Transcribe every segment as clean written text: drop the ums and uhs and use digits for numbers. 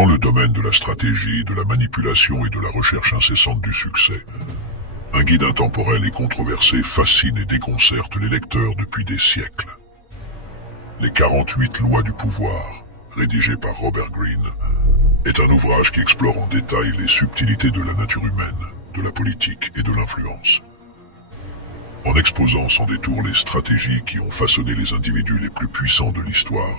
dans le domaine de la stratégie, de la manipulation et de la recherche incessante du succès. Un guide intemporel et controversé fascine et déconcerte les lecteurs depuis des siècles. Les 48 lois du pouvoir, rédigé par Robert Greene, est un ouvrage qui explore en détail les subtilités de la nature humaine, de la politique et de l'influence. En exposant sans détour les stratégies qui ont façonné les individus les plus puissants de l'histoire,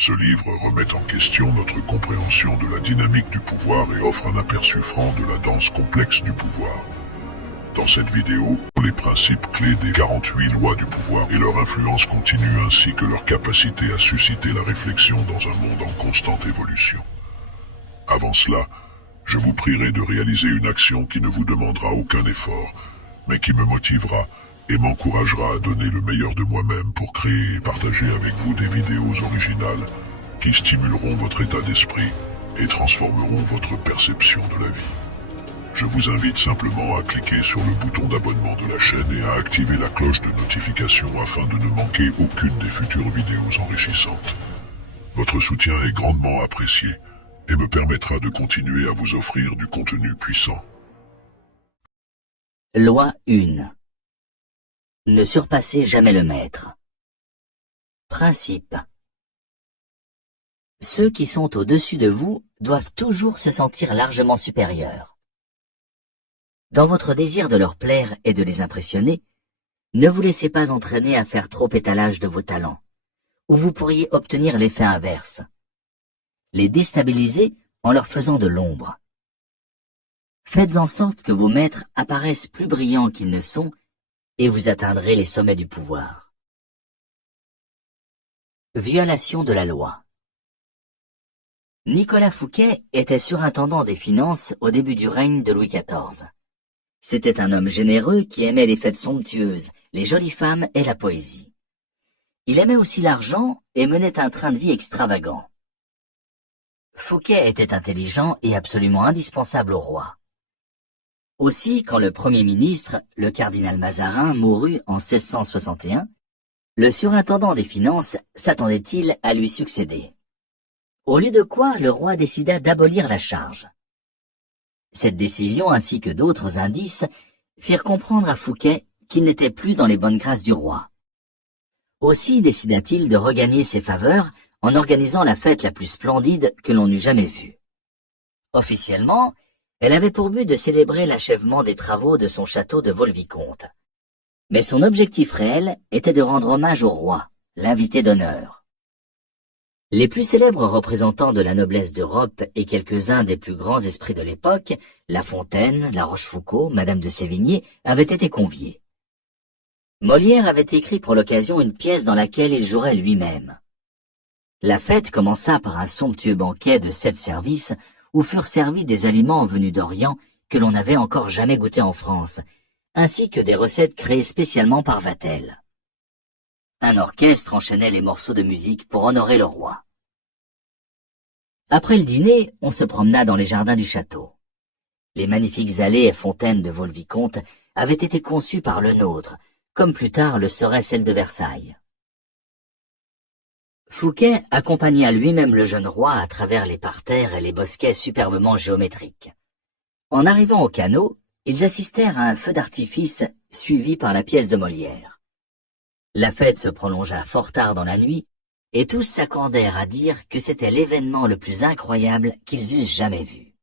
ce livre remet en question notre compréhension de la dynamique du pouvoir et offre un aperçu franc de la danse complexe du pouvoir. Dans cette vidéo, les principes clés des 48 lois du pouvoir et leur influence continue ainsi que leur capacité à susciter la réflexion dans un monde en constante évolution. Avant cela, je vous prierai de réaliser une action qui ne vous demandera aucun effort, mais qui me motivera et m'encouragera à donner le meilleur de moi-même pour créer et partager avec vous des vidéos originales qui stimuleront votre état d'esprit et transformeront votre perception de la vie. Je vous invite simplement à cliquer sur le bouton d'abonnement de la chaîne et à activer la cloche de notification afin de ne manquer aucune des futures vidéos enrichissantes. Votre soutien est grandement apprécié et me permettra de continuer à vous offrir du contenu puissant. Loi 1. Ne surpassez jamais le maître. Principe. Ceux qui sont au-dessus de vous doivent toujours se sentir largement supérieurs. Dans votre désir de leur plaire et de les impressionner, ne vous laissez pas entraîner à faire trop étalage de vos talents, ou vous pourriez obtenir l'effet inverse. Les déstabiliser en leur faisant de l'ombre. Faites en sorte que vos maîtres apparaissent plus brillants qu'ils ne sont et vous atteindrez les sommets du pouvoir. Violation de la loi. Nicolas Fouquet était surintendant des finances au début du règne de Louis XIV. C'était un homme généreux qui aimait les fêtes somptueuses, les jolies femmes et la poésie. Il aimait aussi l'argent et menait un train de vie extravagant. Fouquet était intelligent et absolument indispensable au roi. Aussi, quand le Premier ministre, le cardinal Mazarin, mourut en 1661, le surintendant des finances s'attendait-il à lui succéder? Au lieu de quoi, le roi décida d'abolir la charge. Cette décision ainsi que d'autres indices firent comprendre à Fouquet qu'il n'était plus dans les bonnes grâces du roi. Aussi décida-t-il de regagner ses faveurs en organisant la fête la plus splendide que l'on eût jamais vue. Officiellement, elle avait pour but de célébrer l'achèvement des travaux de son château de Vaux-le-Vicomte. Mais son objectif réel était de rendre hommage au roi, l'invité d'honneur. Les plus célèbres représentants de la noblesse d'Europe et quelques-uns des plus grands esprits de l'époque, La Fontaine, La Rochefoucauld, Madame de Sévigné, avaient été conviés. Molière avait écrit pour l'occasion une pièce dans laquelle il jouerait lui-même. La fête commença par un somptueux banquet de 7 services où furent servis des aliments venus d'Orient que l'on n'avait encore jamais goûtés en France, ainsi que des recettes créées spécialement par Vatel. Un orchestre enchaînait les morceaux de musique pour honorer le roi. Après le dîner, on se promena dans les jardins du château. Les magnifiques allées et fontaines de Vaux-le-Vicomte avaient été conçues par le nôtre, comme plus tard le serait celle de Versailles. Fouquet accompagna lui-même le jeune roi à travers les parterres et les bosquets superbement géométriques. En arrivant au canot, ils assistèrent à un feu d'artifice suivi par la pièce de Molière. La fête se prolongea fort tard dans la nuit, et tous s'accordèrent à dire que c'était l'événement le plus incroyable qu'ils eussent jamais vu.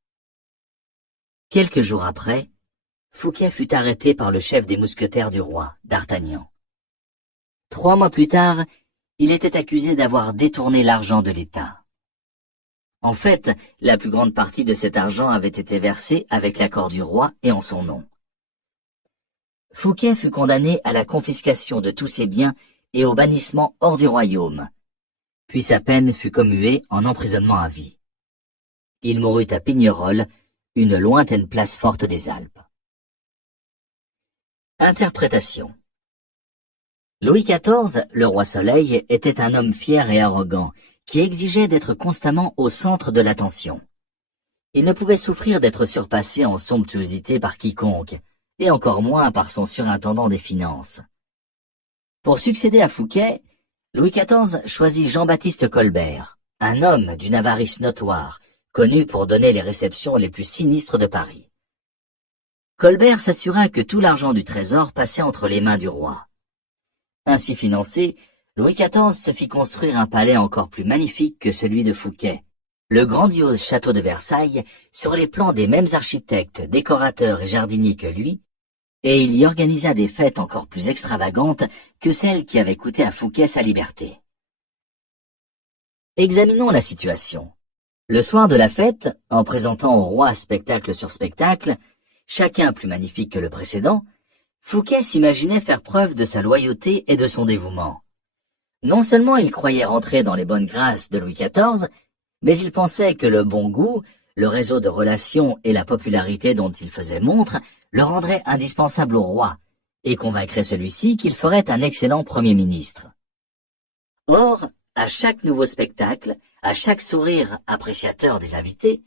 Quelques jours après, Fouquet fut arrêté par le chef des mousquetaires du roi, D'Artagnan. 3 mois plus tard, il était accusé d'avoir détourné l'argent de l'État. En fait, la plus grande partie de cet argent avait été versée avec l'accord du roi et en son nom. Fouquet fut condamné à la confiscation de tous ses biens et au bannissement hors du royaume, puis sa peine fut commuée en emprisonnement à vie. Il mourut à Pignerol, une lointaine place forte des Alpes. Interprétation. Louis XIV, le roi Soleil, était un homme fier et arrogant, qui exigeait d'être constamment au centre de l'attention. Il ne pouvait souffrir d'être surpassé en somptuosité par quiconque, et encore moins par son surintendant des finances. Pour succéder à Fouquet, Louis XIV choisit Jean-Baptiste Colbert, un homme d'une avarice notoire, connu pour donner les réceptions les plus sinistres de Paris. Colbert s'assura que tout l'argent du trésor passait entre les mains du roi. Ainsi financé, Louis XIV se fit construire un palais encore plus magnifique que celui de Fouquet, le grandiose château de Versailles, sur les plans des mêmes architectes, décorateurs et jardiniers que lui, et il y organisa des fêtes encore plus extravagantes que celles qui avaient coûté à Fouquet sa liberté. Examinons la situation. Le soir de la fête, en présentant au roi spectacle sur spectacle, chacun plus magnifique que le précédent, Fouquet s'imaginait faire preuve de sa loyauté et de son dévouement. Non seulement il croyait rentrer dans les bonnes grâces de Louis XIV, mais il pensait que le bon goût, le réseau de relations et la popularité dont il faisait montre le rendraient indispensable au roi, et convaincrait celui-ci qu'il ferait un excellent Premier ministre. Or, à chaque nouveau spectacle, à chaque sourire appréciateur des invités,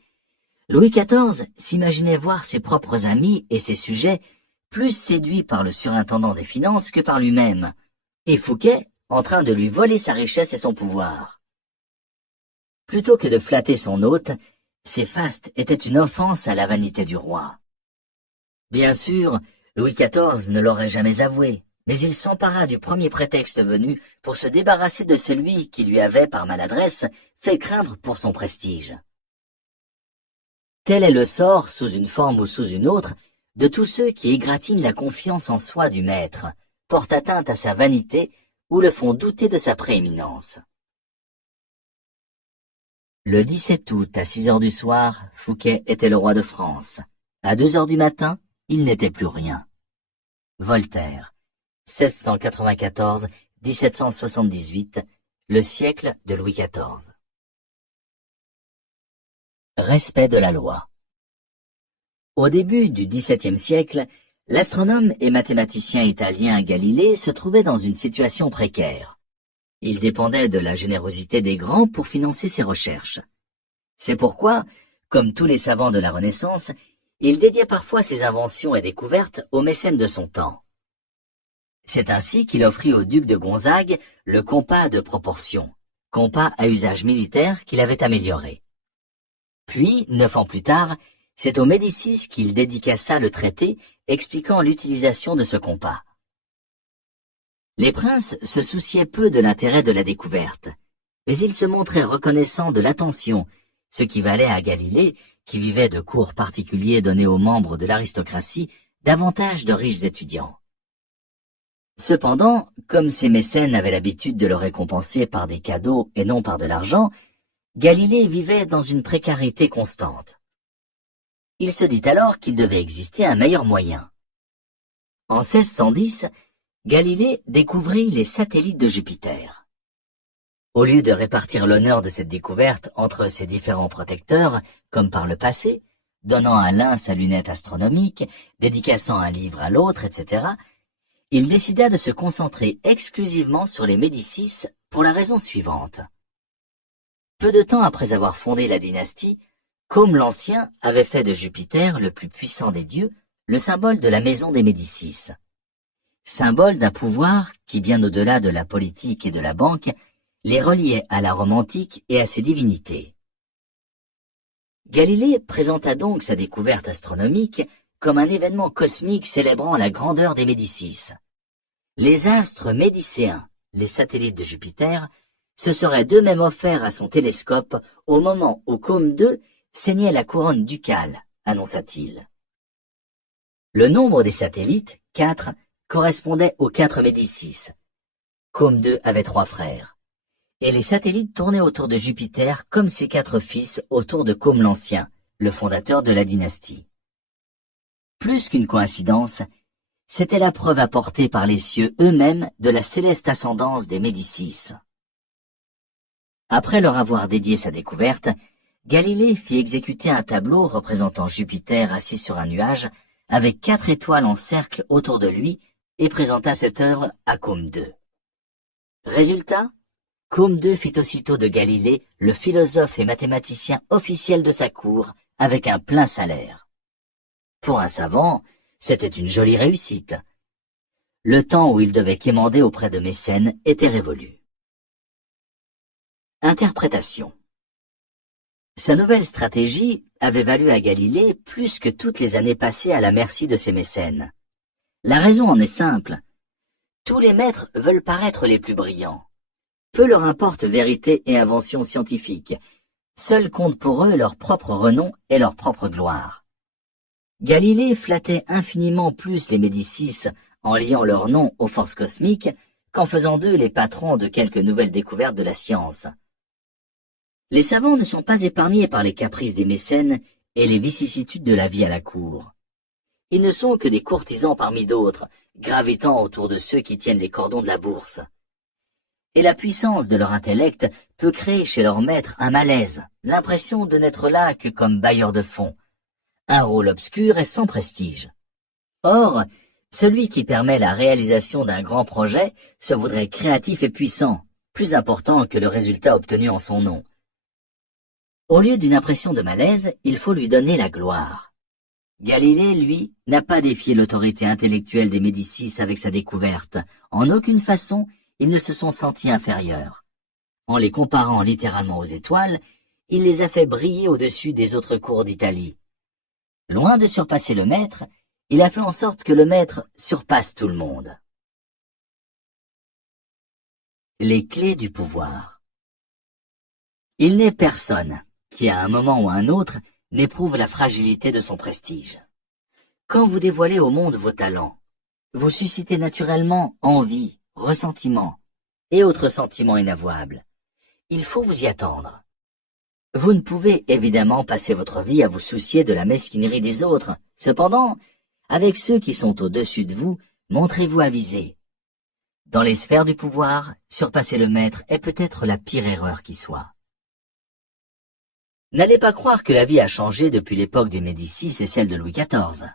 Louis XIV s'imaginait voir ses propres amis et ses sujets plus séduits par le surintendant des finances que par lui-même, et Fouquet en train de lui voler sa richesse et son pouvoir. Plutôt que de flatter son hôte, ces fastes étaient une offense à la vanité du roi. Bien sûr, Louis XIV ne l'aurait jamais avoué, mais il s'empara du premier prétexte venu pour se débarrasser de celui qui lui avait, par maladresse, fait craindre pour son prestige. Tel est le sort, sous une forme ou sous une autre, de tous ceux qui égratignent la confiance en soi du maître, portent atteinte à sa vanité ou le font douter de sa prééminence. Le 17 août, à 6 heures du soir, Fouquet était le roi de France. À 2 heures du matin, il n'était plus rien. Voltaire, 1694-1778, le siècle de Louis XIV. Respect de la loi. Au début du XVIIe siècle, l'astronome et mathématicien italien Galilée se trouvait dans une situation précaire. Il dépendait de la générosité des grands pour financer ses recherches. C'est pourquoi, comme tous les savants de la Renaissance, il dédiait parfois ses inventions et découvertes aux mécènes de son temps. C'est ainsi qu'il offrit au duc de Gonzague le compas de proportion, compas à usage militaire qu'il avait amélioré. Puis, 9 ans plus tard, c'est aux Médicis qu'il dédicaça le traité expliquant l'utilisation de ce compas. Les princes se souciaient peu de l'intérêt de la découverte, mais ils se montraient reconnaissants de l'attention, ce qui valait à Galilée, qui vivait de cours particuliers donnés aux membres de l'aristocratie, davantage de riches étudiants. Cependant, comme ces mécènes avaient l'habitude de le récompenser par des cadeaux et non par de l'argent, Galilée vivait dans une précarité constante. Il se dit alors qu'il devait exister un meilleur moyen. En 1610, Galilée découvrit les satellites de Jupiter. Au lieu de répartir l'honneur de cette découverte entre ses différents protecteurs, comme par le passé, donnant à l'un sa lunette astronomique, dédicaçant un livre à l'autre, etc., il décida de se concentrer exclusivement sur les Médicis pour la raison suivante. Peu de temps après avoir fondé la dynastie, Côme l'Ancien avait fait de Jupiter, le plus puissant des dieux, le symbole de la maison des Médicis. Symbole d'un pouvoir qui, bien au-delà de la politique et de la banque, les reliait à la Rome antique et à ses divinités. Galilée présenta donc sa découverte astronomique comme un événement cosmique célébrant la grandeur des Médicis. Les astres médicéens, les satellites de Jupiter, se seraient d'eux-mêmes offerts à son télescope au moment où Côme II ceignait la couronne ducale, annonça-t-il. Le nombre des satellites, 4, correspondait aux 4 Médicis. Côme II avait 3 frères. Et les satellites tournaient autour de Jupiter comme ses 4 fils autour de Côme l'Ancien, le fondateur de la dynastie. Plus qu'une coïncidence, c'était la preuve apportée par les cieux eux-mêmes de la céleste ascendance des Médicis. Après leur avoir dédié sa découverte, Galilée fit exécuter un tableau représentant Jupiter assis sur un nuage, avec 4 étoiles en cercle autour de lui, et présenta cette œuvre à Côme II. Résultat, Côme II fit aussitôt de Galilée le philosophe et mathématicien officiel de sa cour, avec un plein salaire. Pour un savant, c'était une jolie réussite. Le temps où il devait quémander auprès de mécènes était révolu. Interprétation. Sa nouvelle stratégie avait valu à Galilée plus que toutes les années passées à la merci de ses mécènes. La raison en est simple. Tous les maîtres veulent paraître les plus brillants. Peu leur importe vérité et invention scientifique. Seul compte pour eux leur propre renom et leur propre gloire. Galilée flattait infiniment plus les Médicis en liant leur nom aux forces cosmiques qu'en faisant d'eux les patrons de quelques nouvelles découvertes de la science. Les savants ne sont pas épargnés par les caprices des mécènes et les vicissitudes de la vie à la cour. Ils ne sont que des courtisans parmi d'autres, gravitant autour de ceux qui tiennent les cordons de la bourse. Et la puissance de leur intellect peut créer chez leur maître un malaise, l'impression de n'être là que comme bailleur de fonds, un rôle obscur et sans prestige. Or, celui qui permet la réalisation d'un grand projet se voudrait créatif et puissant, plus important que le résultat obtenu en son nom. Au lieu d'une impression de malaise, il faut lui donner la gloire. Galilée, lui, n'a pas défié l'autorité intellectuelle des Médicis avec sa découverte. En aucune façon, ils ne se sont sentis inférieurs. En les comparant littéralement aux étoiles, il les a fait briller au-dessus des autres cours d'Italie. Loin de surpasser le maître, il a fait en sorte que le maître surpasse tout le monde. Les clés du pouvoir. Il n'est personne qui, à un moment ou à un autre, n'éprouve la fragilité de son prestige. Quand vous dévoilez au monde vos talents, vous suscitez naturellement envie, ressentiment et autres sentiments inavouables. Il faut vous y attendre. Vous ne pouvez évidemment passer votre vie à vous soucier de la mesquinerie des autres. Cependant, avec ceux qui sont au-dessus de vous, montrez-vous avisés. Dans les sphères du pouvoir, surpasser le maître est peut-être la pire erreur qui soit. N'allez pas croire que la vie a changé depuis l'époque des Médicis et celle de Louis XIV.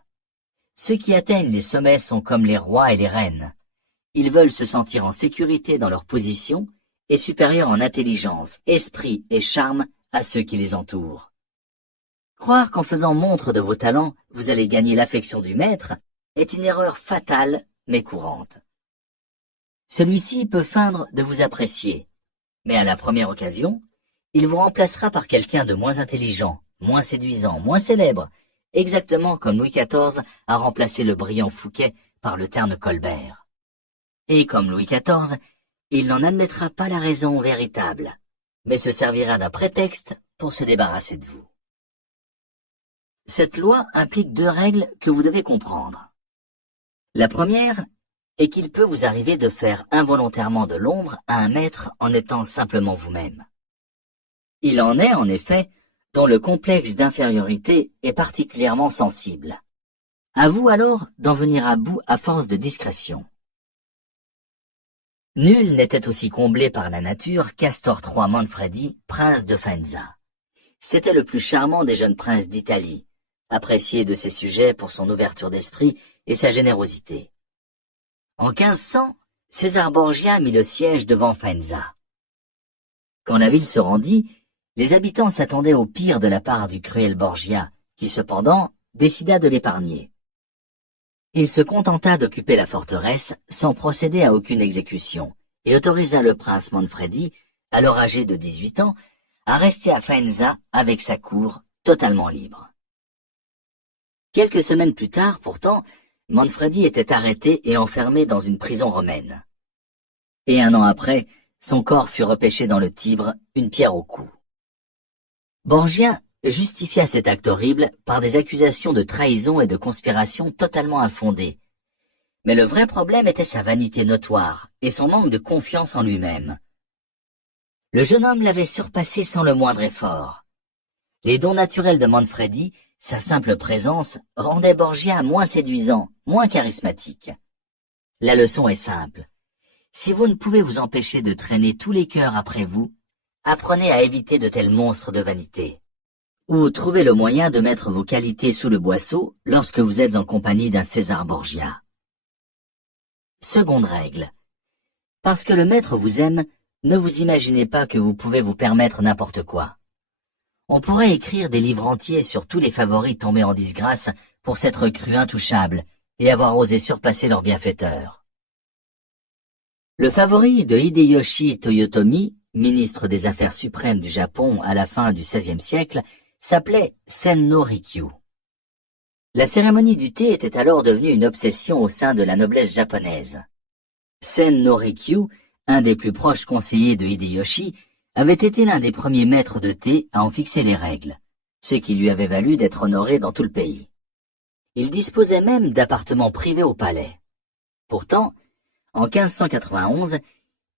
Ceux qui atteignent les sommets sont comme les rois et les reines. Ils veulent se sentir en sécurité dans leur position et supérieurs en intelligence, esprit et charme à ceux qui les entourent. Croire qu'en faisant montre de vos talents, vous allez gagner l'affection du maître est une erreur fatale mais courante. Celui-ci peut feindre de vous apprécier, mais à la première occasion, il vous remplacera par quelqu'un de moins intelligent, moins séduisant, moins célèbre, exactement comme Louis XIV a remplacé le brillant Fouquet par le terne Colbert. Et comme Louis XIV, il n'en admettra pas la raison véritable, mais se servira d'un prétexte pour se débarrasser de vous. Cette loi implique 2 règles que vous devez comprendre. La première est qu'il peut vous arriver de faire involontairement de l'ombre à un maître en étant simplement vous-même. Il en est, en effet, dont le complexe d'infériorité est particulièrement sensible. À vous alors d'en venir à bout à force de discrétion. Nul n'était aussi comblé par la nature qu'Astor III Manfredi, prince de Faenza. C'était le plus charmant des jeunes princes d'Italie, apprécié de ses sujets pour son ouverture d'esprit et sa générosité. En 1500, César Borgia mit le siège devant Faenza. Quand la ville se rendit, les habitants s'attendaient au pire de la part du cruel Borgia, qui cependant décida de l'épargner. Il se contenta d'occuper la forteresse sans procéder à aucune exécution et autorisa le prince Manfredi, alors âgé de 18 ans, à rester à Faenza avec sa cour totalement libre. Quelques semaines plus tard, pourtant, Manfredi était arrêté et enfermé dans une prison romaine. Et 1 an après, son corps fut repêché dans le Tibre, une pierre au cou. Borgia justifia cet acte horrible par des accusations de trahison et de conspiration totalement infondées. Mais le vrai problème était sa vanité notoire et son manque de confiance en lui-même. Le jeune homme l'avait surpassé sans le moindre effort. Les dons naturels de Manfredi, sa simple présence, rendaient Borgia moins séduisant, moins charismatique. La leçon est simple. Si vous ne pouvez vous empêcher de traîner tous les cœurs après vous, apprenez à éviter de tels monstres de vanité. Ou trouvez le moyen de mettre vos qualités sous le boisseau lorsque vous êtes en compagnie d'un César Borgia. Seconde règle. Parce que le maître vous aime, ne vous imaginez pas que vous pouvez vous permettre n'importe quoi. On pourrait écrire des livres entiers sur tous les favoris tombés en disgrâce pour s'être crus intouchables et avoir osé surpasser leur bienfaiteur. Le favori de Hideyoshi Toyotomi, ministre des Affaires suprêmes du Japon à la fin du XVIe siècle, s'appelait Sen no Rikyu. La cérémonie du thé était alors devenue une obsession au sein de la noblesse japonaise. Sen no Rikyu, un des plus proches conseillers de Hideyoshi, avait été l'un des premiers maîtres de thé à en fixer les règles, ce qui lui avait valu d'être honoré dans tout le pays. Il disposait même d'appartements privés au palais. Pourtant, en 1591,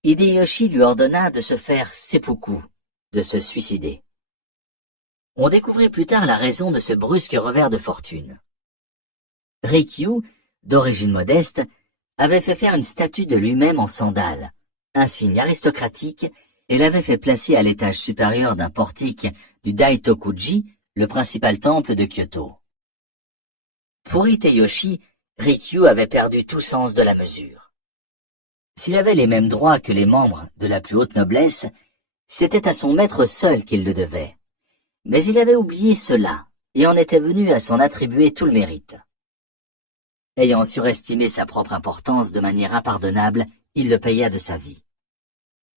Hideyoshi lui ordonna de se faire seppuku, de se suicider. On découvrit plus tard la raison de ce brusque revers de fortune. Rikyu, d'origine modeste, avait fait faire une statue de lui-même en sandales, un signe aristocratique, et l'avait fait placer à l'étage supérieur d'un portique du Daitokuji, le principal temple de Kyoto. Pour Hideyoshi, Rikyu avait perdu tout sens de la mesure. S'il avait les mêmes droits que les membres de la plus haute noblesse, c'était à son maître seul qu'il le devait. Mais il avait oublié cela, et en était venu à s'en attribuer tout le mérite. Ayant surestimé sa propre importance de manière impardonnable, il le paya de sa vie.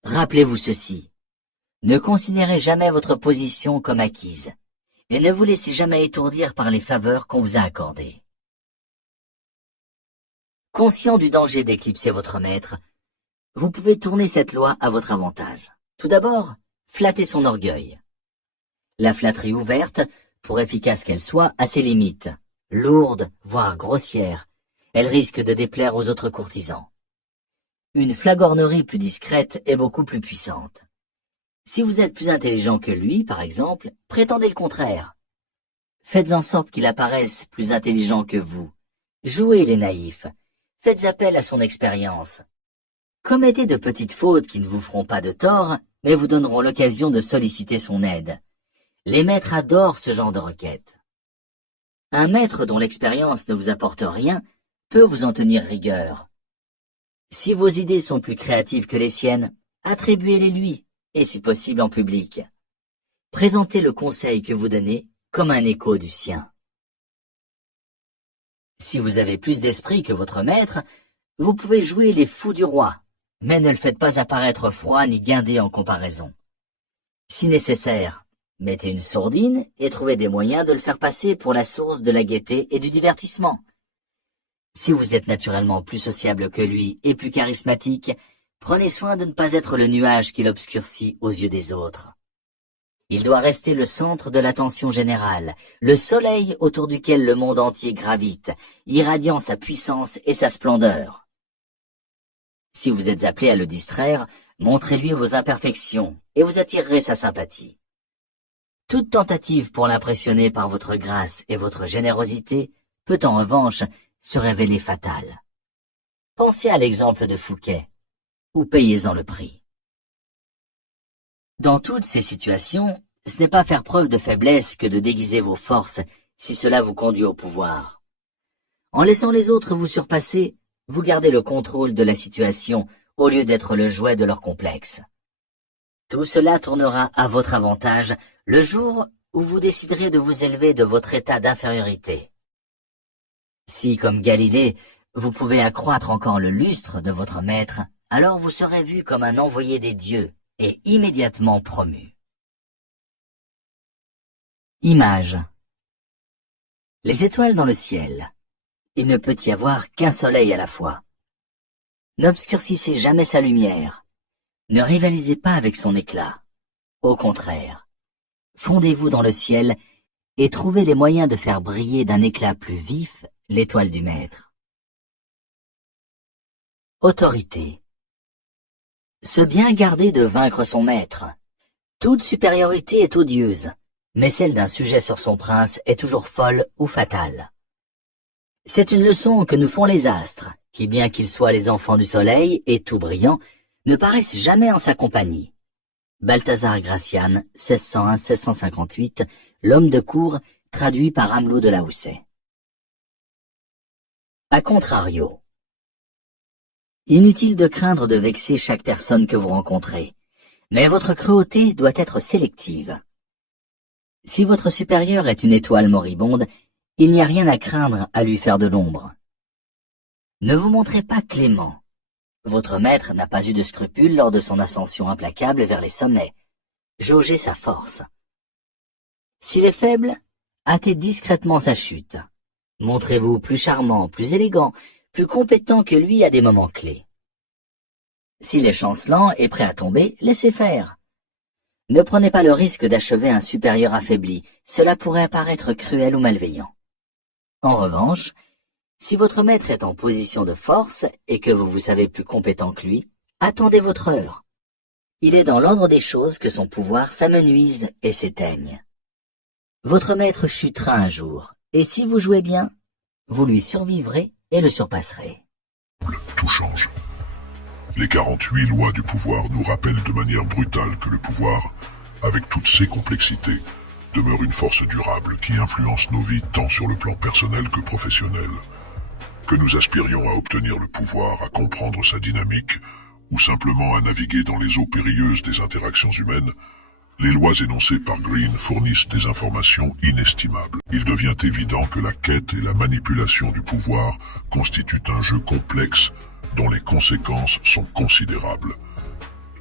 Rappelez-vous ceci. Ne considérez jamais votre position comme acquise, et ne vous laissez jamais étourdir par les faveurs qu'on vous a accordées. Conscient du danger d'éclipser votre maître, vous pouvez tourner cette loi à votre avantage. Tout d'abord, flattez son orgueil. La flatterie ouverte, pour efficace qu'elle soit, a ses limites. Lourde, voire grossière, elle risque de déplaire aux autres courtisans. Une flagornerie plus discrète est beaucoup plus puissante. Si vous êtes plus intelligent que lui, par exemple, prétendez le contraire. Faites en sorte qu'il apparaisse plus intelligent que vous. Jouez les naïfs. Faites appel à son expérience. Commettez de petites fautes qui ne vous feront pas de tort, mais vous donneront l'occasion de solliciter son aide. Les maîtres adorent ce genre de requête. Un maître dont l'expérience ne vous apporte rien peut vous en tenir rigueur. Si vos idées sont plus créatives que les siennes, attribuez-les lui, et si possible en public. Présentez le conseil que vous donnez comme un écho du sien. Si vous avez plus d'esprit que votre maître, vous pouvez jouer les fous du roi, mais ne le faites pas apparaître froid ni guindé en comparaison. Si nécessaire, mettez une sourdine et trouvez des moyens de le faire passer pour la source de la gaieté et du divertissement. Si vous êtes naturellement plus sociable que lui et plus charismatique, prenez soin de ne pas être le nuage qui l'obscurcit aux yeux des autres. Il doit rester le centre de l'attention générale, le soleil autour duquel le monde entier gravite, irradiant sa puissance et sa splendeur. Si vous êtes appelé à le distraire, montrez-lui vos imperfections et vous attirerez sa sympathie. Toute tentative pour l'impressionner par votre grâce et votre générosité peut en revanche se révéler fatale. Pensez à l'exemple de Fouquet, ou payez-en le prix. Dans toutes ces situations, ce n'est pas faire preuve de faiblesse que de déguiser vos forces si cela vous conduit au pouvoir. En laissant les autres vous surpasser, vous gardez le contrôle de la situation au lieu d'être le jouet de leur complexe. Tout cela tournera à votre avantage le jour où vous déciderez de vous élever de votre état d'infériorité. Si, comme Galilée, vous pouvez accroître encore le lustre de votre maître, alors vous serez vu comme un envoyé des dieux et immédiatement promu. Image. Les étoiles dans le ciel. Il ne peut y avoir qu'un soleil à la fois. N'obscurcissez jamais sa lumière. Ne rivalisez pas avec son éclat. Au contraire, fondez-vous dans le ciel et trouvez les moyens de faire briller d'un éclat plus vif l'étoile du maître. Autorité. Se bien garder de vaincre son maître. Toute supériorité est odieuse, mais celle d'un sujet sur son prince est toujours folle ou fatale. C'est une leçon que nous font les astres, qui bien qu'ils soient les enfants du soleil et tout brillants, ne paraissent jamais en sa compagnie. Balthazar Gracian, 1601-1658, l'homme de cour, traduit par Amelot de la Houssaye. A contrario. Inutile de craindre de vexer chaque personne que vous rencontrez, mais votre cruauté doit être sélective. Si votre supérieur est une étoile moribonde, il n'y a rien à craindre à lui faire de l'ombre. Ne vous montrez pas clément. Votre maître n'a pas eu de scrupules lors de son ascension implacable vers les sommets. Jaugez sa force. S'il est faible, hâtez discrètement sa chute. Montrez-vous plus charmant, plus élégant, plus compétent que lui à des moments clés. S'il est chancelant et prêt à tomber, laissez faire. Ne prenez pas le risque d'achever un supérieur affaibli, cela pourrait apparaître cruel ou malveillant. En revanche, si votre maître est en position de force et que vous vous savez plus compétent que lui, attendez votre heure. Il est dans l'ordre des choses que son pouvoir s'amenuise et s'éteigne. Votre maître chutera un jour, et si vous jouez bien, vous lui survivrez et le surpasserez. Tout change. Les 48 lois du pouvoir nous rappellent de manière brutale que le pouvoir, avec toutes ses complexités, demeure une force durable qui influence nos vies tant sur le plan personnel que professionnel. Que nous aspirions à obtenir le pouvoir, à comprendre sa dynamique, ou simplement à naviguer dans les eaux périlleuses des interactions humaines, les lois énoncées par Green fournissent des informations inestimables. Il devient évident que la quête et la manipulation du pouvoir constituent un jeu complexe dont les conséquences sont considérables.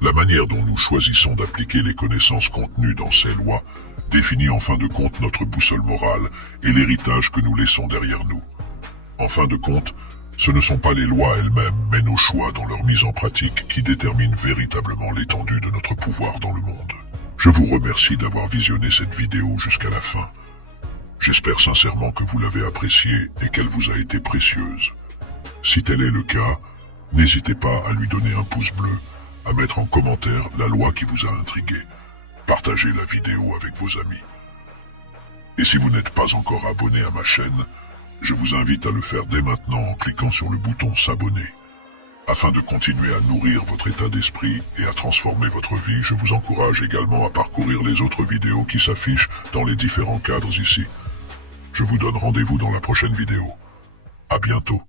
La manière dont nous choisissons d'appliquer les connaissances contenues dans ces lois définit en fin de compte notre boussole morale et l'héritage que nous laissons derrière nous. En fin de compte, ce ne sont pas les lois elles-mêmes, mais nos choix dans leur mise en pratique qui déterminent véritablement l'étendue de notre pouvoir dans le monde. Je vous remercie d'avoir visionné cette vidéo jusqu'à la fin. J'espère sincèrement que vous l'avez appréciée et qu'elle vous a été précieuse. Si tel est le cas, n'hésitez pas à lui donner un pouce bleu, à mettre en commentaire la loi qui vous a intrigué. Partagez la vidéo avec vos amis. Et si vous n'êtes pas encore abonné à ma chaîne, je vous invite à le faire dès maintenant en cliquant sur le bouton s'abonner. Afin de continuer à nourrir votre état d'esprit et à transformer votre vie, je vous encourage également à parcourir les autres vidéos qui s'affichent dans les différents cadres ici. Je vous donne rendez-vous dans la prochaine vidéo. À bientôt.